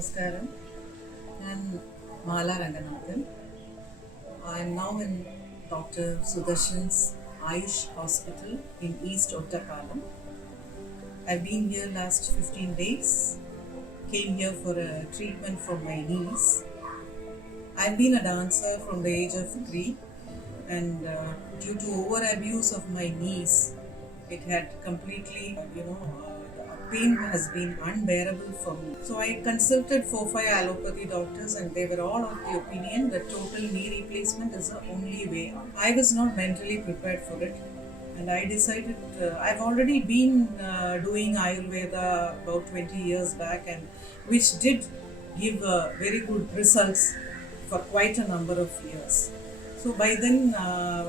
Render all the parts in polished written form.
Namaskaram. I'm Mala Ranganathan. I'm now in Dr. Sudarshan's Ayush Hospital in East Ottapalam. I've been here last 15 days. Came here for a treatment for my knees. I've been a dancer from the age of 3, and due to over abuse of my knees, it had completely, the pain has been unbearable for me. So I consulted 4-5 allopathy doctors, and they were all of the opinion that total knee replacement is the only way out. I was not mentally prepared for it, and I decided I've already been doing Ayurveda about 20 years back, and which did give very good results for quite a number of years. So by then,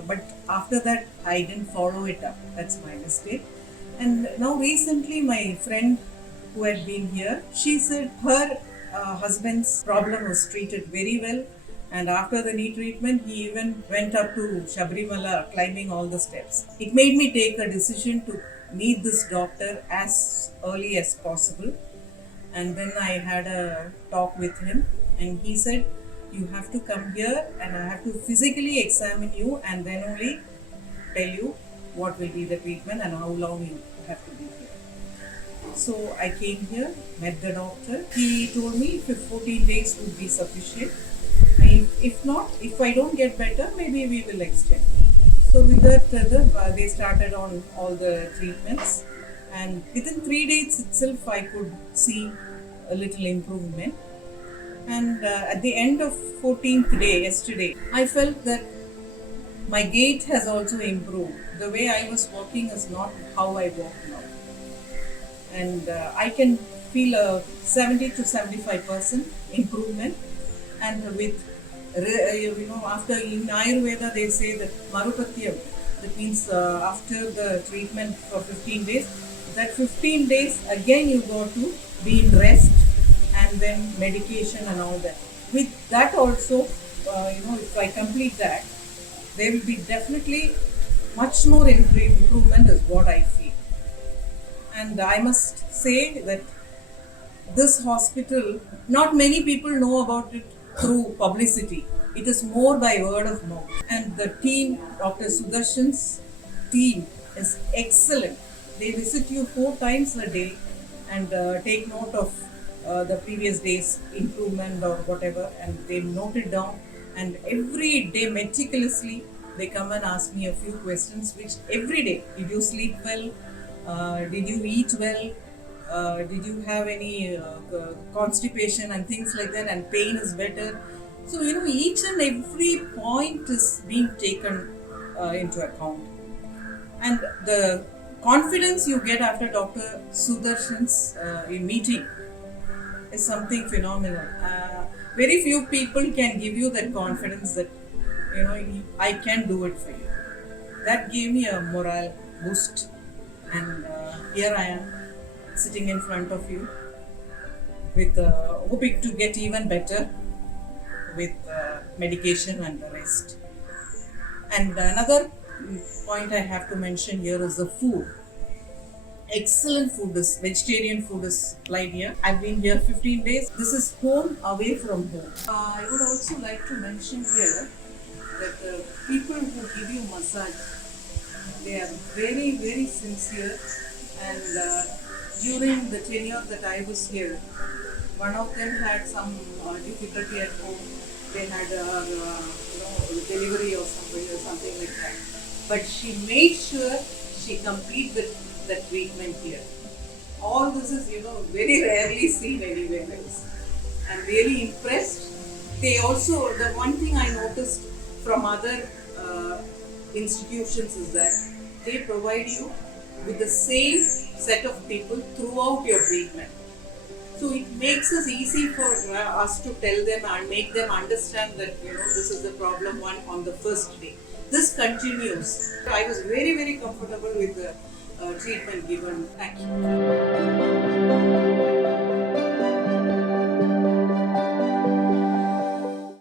but after that, I didn't follow it up. That's my mistake. And now recently, my friend who had been here, she said her husband's problem was treated very well. And after the knee treatment, he even went up to Sabrimala, climbing all the steps. It made me take a decision to meet this doctor as early as possible. And then I had a talk with him, and he said, you have to come here and I have to physically examine you and then only tell you what will be the treatment and how long you have to be here. So I came here, met the doctor. He told me 14 days would be sufficient. If not, if I don't get better, maybe we will extend. So with that, they started on all the treatments, and within 3 days itself, I could see a little improvement. And at the end of 14th day, yesterday, I felt that my gait has also improved. The way I was walking is not how I walk now. And I can feel a 70 to 75% improvement. And with, after in Ayurveda, they say that Marupatyam, that means after the treatment for 15 days, that 15 days again you go to be in rest and then medication and all that. With that also, if I complete that, there will be definitely much more improvement is what I feel. And I must say that this hospital, not many people know about it through publicity. It is more by word of mouth. And the team, Dr. Sudarshan's team is excellent. They visit you 4 times a day and take note of the previous day's improvement or whatever, and they note it down, and every day meticulously they come and ask me a few questions, which every day: did you sleep well, did you eat well, did you have any constipation and things like that, and pain is better. So each and every point is being taken into account, and the confidence you get after Dr. Sudarshan's meeting is something phenomenal. Very few people can give you that confidence that I can do it for you. That gave me a morale boost, and here I am sitting in front of you with hoping to get even better with medication and the rest. And another point I have to mention here is the food. Excellent food, this vegetarian food is supplied here. I've been here 15 days. This is home away from home. I would also like to mention here that the people who give you massage, they are very, very sincere. And during the tenure that I was here, one of them had some difficulty at home. They had delivery or something like that. But she made sure she completed the treatment here. All this is, very rarely seen anywhere else. I'm really impressed. They also, the one thing I noticed from other institutions is that they provide you with the same set of people throughout your treatment. So it makes it easy for us to tell them and make them understand that, this is the problem one on the first day. This continues. I was very, very comfortable with the treatment given. Thank you.